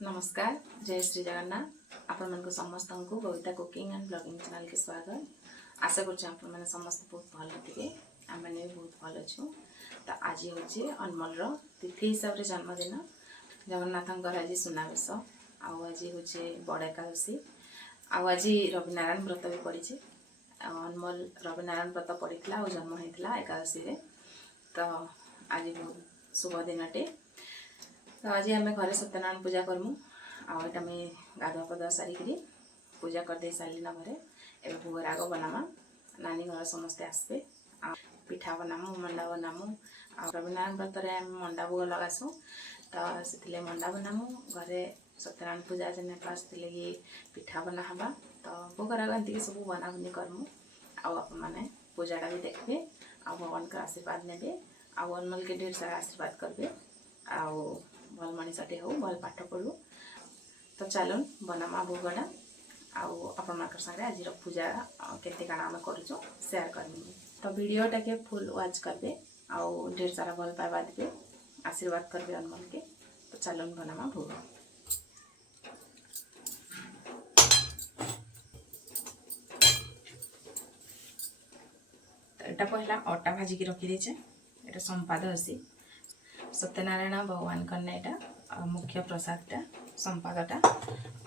नमस्कार, जय श्री जगन्नाथ। आपण मन को समस्त को Babita cooking and blogging channel के स्वागत। आशा करछे आपण माने समस्त बहुत भल थिबे। आम मैंने भी बहुत भल अच्छु। तो आज हूँ अनमोल तिथि हिसाब से जन्मदिन। जगन्नाथंकर आज सुनावेश आज हूँ बड़ एकादशी। आज रविनारायण व्रत भी पड़ी। अनमोल रविनारायण व्रत पड़ा और जन्म होता एकादशी रे। तो आज बहुत शुभ दिनटे। तो आज आम घरे सत्यनारायण पूजा करमु। आटा मुझे गाधुआ पधुआ सारिकी पूजा करदे सारे घरे ए भोग राग बनामा। नानी घर समस्ते आसबे। पिठा बनामु, मंडा बनामु। रविनारायण व्रत मंडा भोग लगासु। तो से मंडा बनामु घरे सत्यनारायण पूजा जन आसते पिठा बनाहबा। तो भोग राग एमती सब बना बुनी करमु। आपने पूजाटा भी देखबे आ भगवान का आशीर्वाद नेबे। अनमोल के ढेर सारा आशीर्वाद करबे। भल मनीषटे हो भल पाठ पढ़ू। तो चलन बनामा भोगटा आपण सागे आज पूजा केते काना आम करूँ शेयर करमी। तो वीडियोटा के फुल वाच करबे आउ ढेर सारा भल पाइबा देबे, आशीर्वाद करबे अनमोल के। तो चलन बनामा भोग। तो एटा पहला आटा भाजिकी रखी देचे। एटा संपाद असी सत्यनारायण भगवान करना यहाँ मुख्य प्रसादटा संपादटा।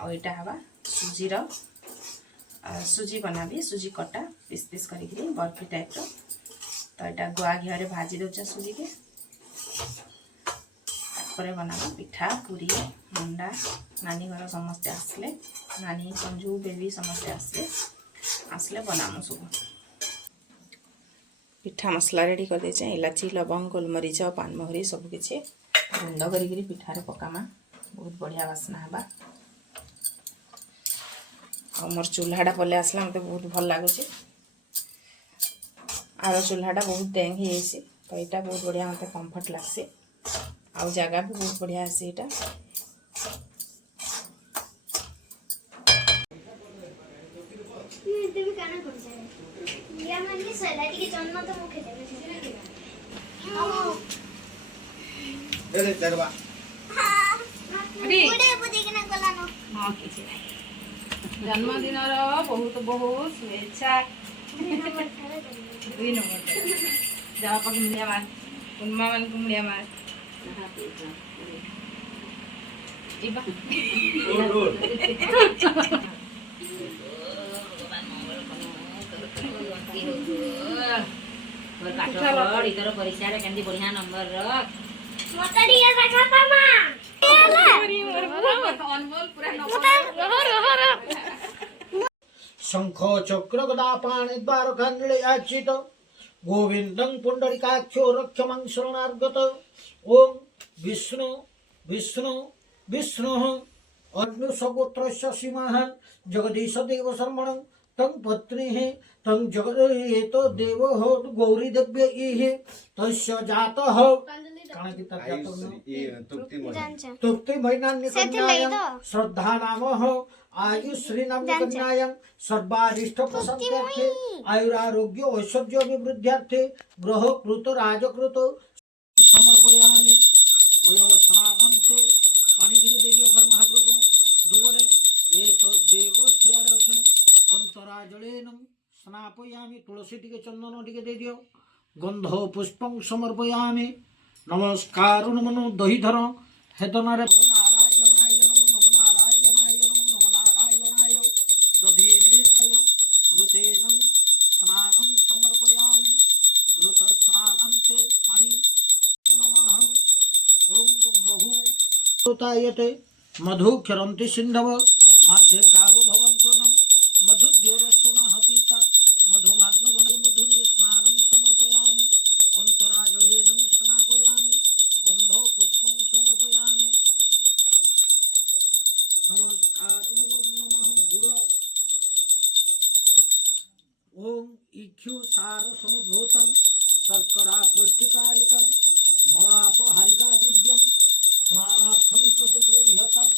और यहाँ हवा सुजीर सुजी बनाबी। सुजी कटा पीस पीस करी बर्फी टाइप रो। तो यहाँ गुआ घी भाजी दौचे सुजी के बनाबा पिठा पूरी मंडा। नानी घर समस्ते आसले, नानी संजू बेबी समस्ते आसले बनामु सब। पिठा मसला रेडी कर देचे। इलाची लवंग गोलमरीच पानमहुरी सबकि गुंड करी पिठारे पकामा। बहुत बढ़िया बास्ना हवा। मोर चूल्हाटा पले आसला मत बहुत भल लगुच। आर चूल्हाटा बहुत डेंग हो। तो यहाँ बहुत बढ़िया मत कम्फर्ट लगसी। आ जगह भी बहुत बढ़िया आसी। यहाँ जन्मदिन बहुत बहुत शुभेच्छा। दुई नंबर जाओ पक मुड़िया मार उन्मा मन को मुड़िया मार। इधर परीक्षा रे केंदी बढ़िया नंबर रख। मोटड़ी या रखा पामा अनमोल पूरा नंबर। शंख चक्र गदा पाणि द्वार खंडले आचित गोविंदं पुंडरीकाक्षो रक्षमं शरणार्गत। ओम विष्णु विष्णु विष्णु अन्नुसगोत्रस्य सीमाहं जगदीश देव शर्मणं तं पत्नी तं जगदेतो देव हो गौरी देव्य इहे तस्य जातः काना की तृप्ति महीनान्य कन्यायं श्रद्धा नाम हो आयुश्री नाम कन्यायं सर्वारिष्ट प्रसन्नार्थे आयुरारोग्य ऐश्वर्य अभिवृद्ध्यर्थे ग्रह कृत राजकृत समर्पयामि। स्नानन्ते पानी दिए देरियो घर महाप्रभु दुबरे ये तो देव सेआडे अछि अंतराजलेन स्नापयामि। तुलसी टिके चंदन टिके दे दियो। गंध पुष्पं समर्पयामि। नमस्कार नमो दहीधर हेदनारे नारायणाय नमो नारायणाय नमो नारायणाय दधीरेशय घृतेन स्नानं समर्पयामि। घृत स्नानन्ते पाणि नमः। ओम मधु कृतायते मधु क्षरन्ति सिन्धव माध्यर्गावो भवन्तो नम मधुद्योरस्तु नः पीता मधुमान्नो मधुने स्नानं समर्पयामि। अंतराजलेन स्नापयामि। गंधो पुष्पं समर्पयामि। नमस्कार नमः गुड़ ओम इक्षु सार समुद्भूतं शर्करा पुष्टिकारिकं मलापहरिका दिव्यं स्नानार्थं प्रतिगृह्यतम्।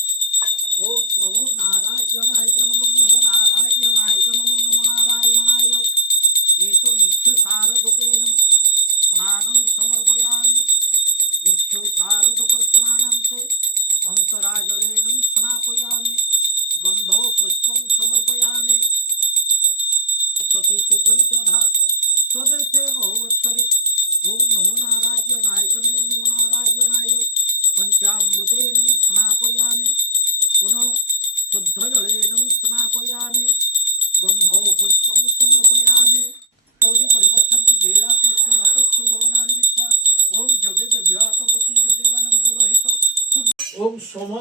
ओम नमो नारायणाय नमो नारायणाय नमो नारायणाय। ये तो इक्षु सार दुकेन स्नानं समर्पयामि। इक्षु सार दुक स्नानं ते अंतराजलेन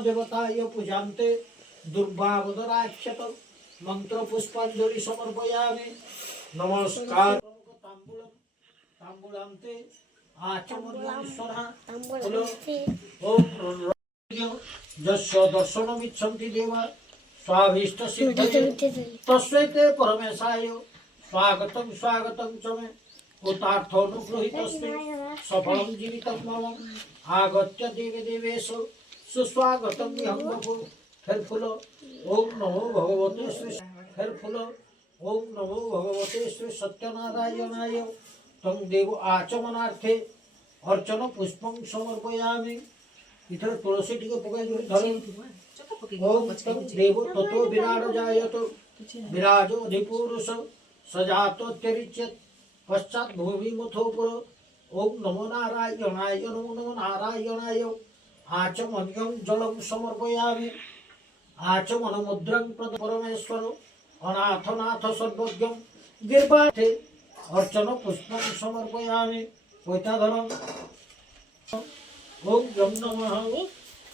देवताय पूजान्ते दुर्भावदराक्षत मंत्र पुष्पांजलि समर्पयामि नमस्कार तांबूलम तांबूलान्ते आचमनीश्वरः ओम यस्य दर्शनमिच्छन्ति देवा स्वाभीष्ट सिद्धये तस्मै ते परमेशाय स्वागतं स्वागतं च मे उतार्थोनुगृहीतस्ते सफलं जीवितं मम आगत्य देवे देवेषु सुस्वागतं यं बहु फल ओम नमो भगवते श्री फल ओम नमो भगवते श्री सत्यनारायणाय तं देव आचमनार्थे अर्चन पुष्पं समर्पयामि इधर तुलसी टीके पकाई जोड़ी धरो ओम तं देव ततो विराट जायतो विराजो अधिपुरुष सजातो त्यरिच्यत पश्चात भूमि मथोपुर ओम नमो नारायणाय नमो नारायणाय आचमन्यं जलं समर्पयामि आचमन मुद्रं प्रद परमेश्वर अनाथनाथ सर्वज्ञं गिर्वाथे अर्चन पुष्पं समर्पयामि वैताधरम् ओम यम नमः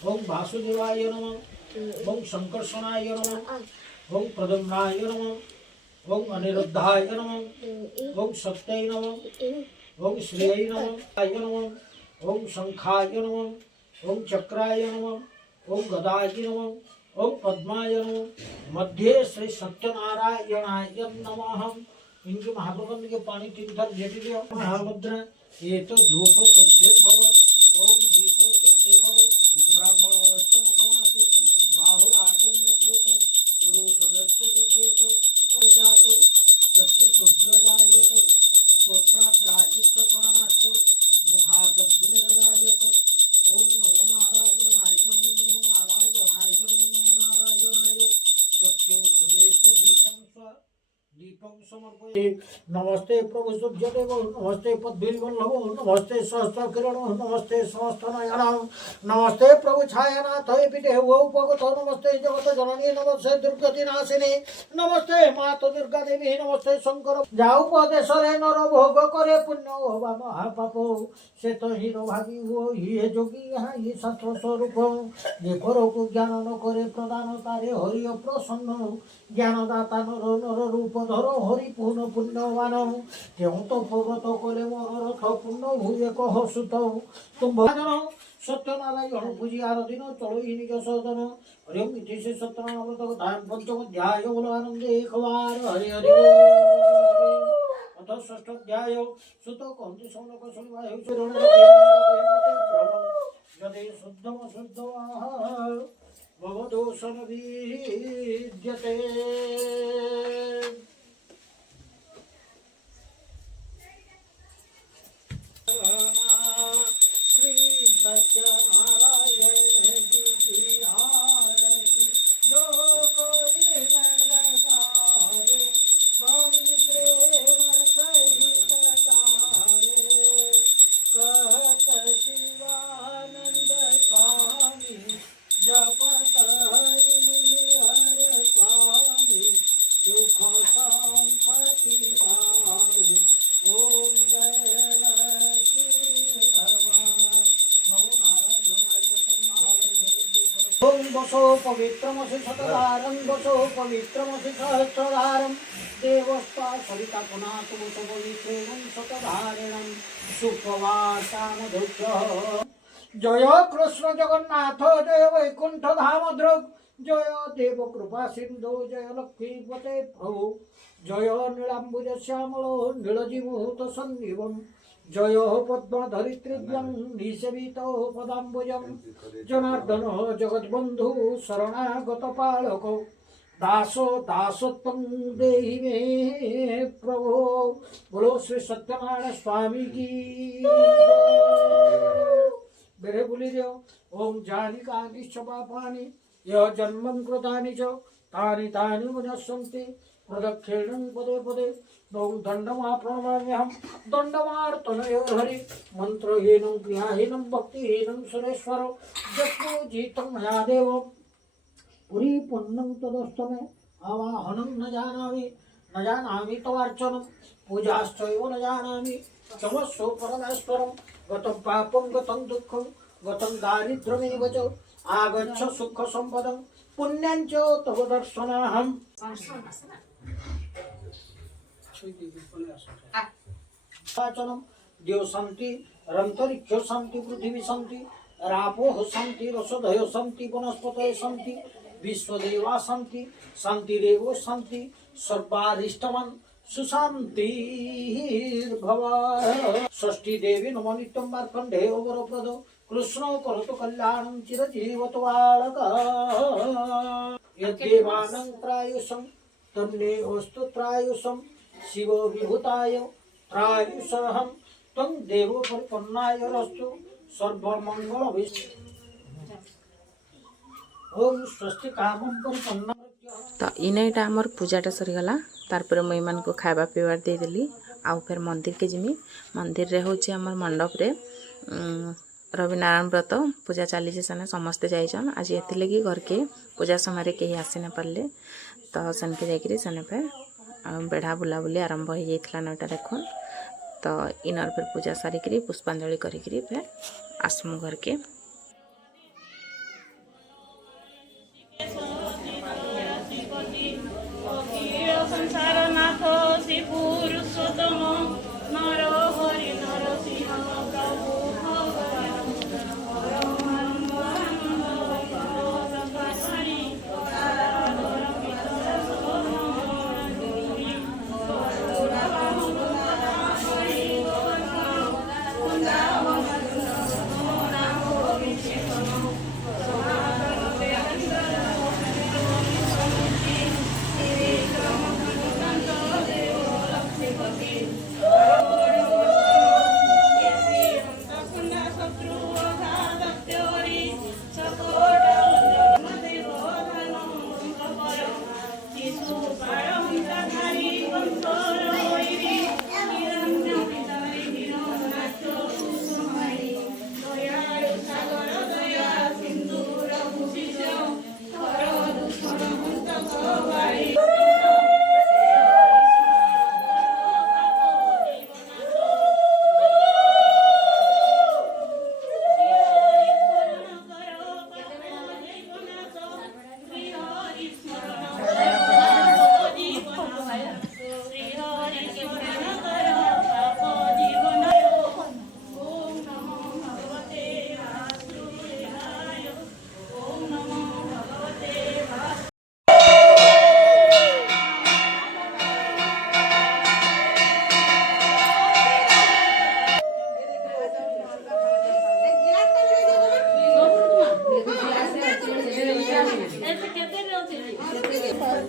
ओम वासुदेवाय नमः ओम संकर्षणाय नमः ओम प्रद्युम्नाय नमः ओम अनिरुद्धाय नमः ओम सत्याय नमः ओम श्रेयाय नमः ओम शंखाय नमः ओम चक्राय नमः ओम गदाय नमः ओम पद्माय नमः मध्ये श्री सत्यनारायणाय नमः इनके महाप्रबंध के पानी तीन थर जेटी दिया महामुद्रा ये तो धूप शुद्धे भव ओम दीपो शुद्धे भव ब्राह्मणो मुखमासि बाहुराजन्य कृत पुरुषोदस्य शुद्धेषु प्रजातो चक्षु शुद्धजायत श्रोत्राग्राहिश्च प्राणाश्च मुखादग्निरजायत ओम नमो नारायणाय नमो नारायणाय नमो नारायणाय चक्षु प्रदेश दीपं समर्पये नमस्ते प्रभु सूर्यदेव नमस्ते पद्भिर्वल्लभो नमस्ते सहस्रकिरणो नमस्ते सहस्रनयनः नमस्ते प्रभु छायानाथ पिते उपगतो नमस्ते जगत जननी नमस्ते दुर्गतिनाशिनी नमस्ते माता दुर्गा देवी नमस्ते शंकर जाऊ पदेशरे नर भोग करे पुण्य होवा महापाप से तो हीरो भागी हो ये जोगी यहाँ ये शास्त्र स्वरूप जे करो को ज्ञान न करे प्रदान तारे हरि प्रसन्न ज्ञानदाता नर नर रूप धर हरि पूर्ण पुण्यवान तेहु तो पर्वत कले मोर रथ पूर्ण हुए कह सुत तुम भजन सत्यनारायण पूजी आर दिन चलो निज सदन हरि इति से सत्यनारायण धाम पंचम अध्याय बोल आनंदे एक बार हरि हरि अथ षष्ठ अध्याय सुत कंति सौनक सुनिवाय शरण यदि शुद्धम शुद्धवाः भवदोषण विद्यते श्री सत्यनारायण जी की आरती जो कोई नर गावे स्वामी प्रेम सहित गावे कहत शिवानंद स्वामी जपत हरि हर स्वामी सुख संपत्ति पावे ओम जय ओम वसो पवित्रमसि शतधारं वसो पवित्रमसि सहस्रधारं देवस्ता सविता पुनातु वसो पवित्रेण शतधारिणं सुप्रभातामधुभ्यः जय कृष्ण जगन्नाथ जय वैकुंठ धाम ध्रुव जय देव कृपा सिंधु जय लक्ष्मीपते प्रभु जय नीलांबुज श्यामलो नीलजीमूत सन्निवं जय पद्मधरित्रिभ्यं निसेवितो पदाम्बुजं जनार्दन जगद्बन्धु शरणागत पालक दासो दासत्वं देहि मे प्रभो बोलो श्री सत्यनारायण स्वामी की बेरे बोली देव ओम जानिका निश्चपापानि यह जन्मं कृतानि च तानि तानि विनश्यन्ति प्रदक्षिणं पदे पदे दंडमाप्रणमाम्यहं दंडमार्तनयो हरि मंत्रहीनं क्रियाहीनं भक्तिहीनं सुरेश्वर जप्योजितं मया देव पुरी पुण्यं तदस्तमे आवाहनं न जानामि तवार्चनं पूजाश्चैव न जानामि क्षमस्व परमेश्वरं गतं पापं गतं दुःखं गतं दारिद्र्यमेव च आगच्छ सुख संपदं पुण्यञ्च तव दर्शनाहं वाचनं देव शांति रंतरिक्ष शांति पृथ्वी शांति रापोः शांति रसोधयो शांति वनस्पतयो शांति विश्वदेवा शांति शांतिरेव शांति सर्वारिष्टमन् सुशांतिर्भव षष्ठी देवी नमो नित्यं मार्कण्डेय वरप्रद कृष्ण करोतु कल्याणं चिरजीवतो बालक यद्देवानं त्रायुषं तन्ने वस्तु त्रायुषं शिव विभूताय त्रायुषहं तं देवो परिपन्नाय रस्तु सर्वमंगल ओम स्वस्ति कामं परिपन्ना तो इने इटा आमर पूजाटा सरीगला तारपर मुझे मान को खावा पीवार देदेली आउ फिर मंदिर के जिमी मंदिर रे होची आमर मंडप रे रविनारायण व्रत पूजा चली सेने समस्ते जाइछन आज एथि लगी घर के पूजा समय कहीं आसी न पारले तो सेनके जाकरी सेने पे बेढ़ा बुलाबुली आरंभ हो जाइथला नटा देखुन तो इनर फिर पूजा सारिकरी पुष्पांजलि करिकरी फिर आसमु घर के संसारनाथ श्री पुरुषोत्तम नर हरि नरसिंह प्रभु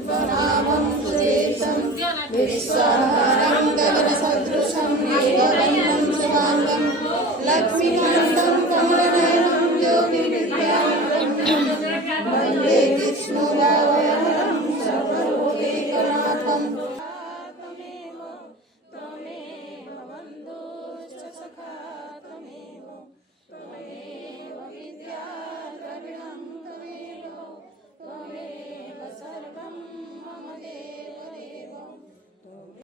भगवान विश्वः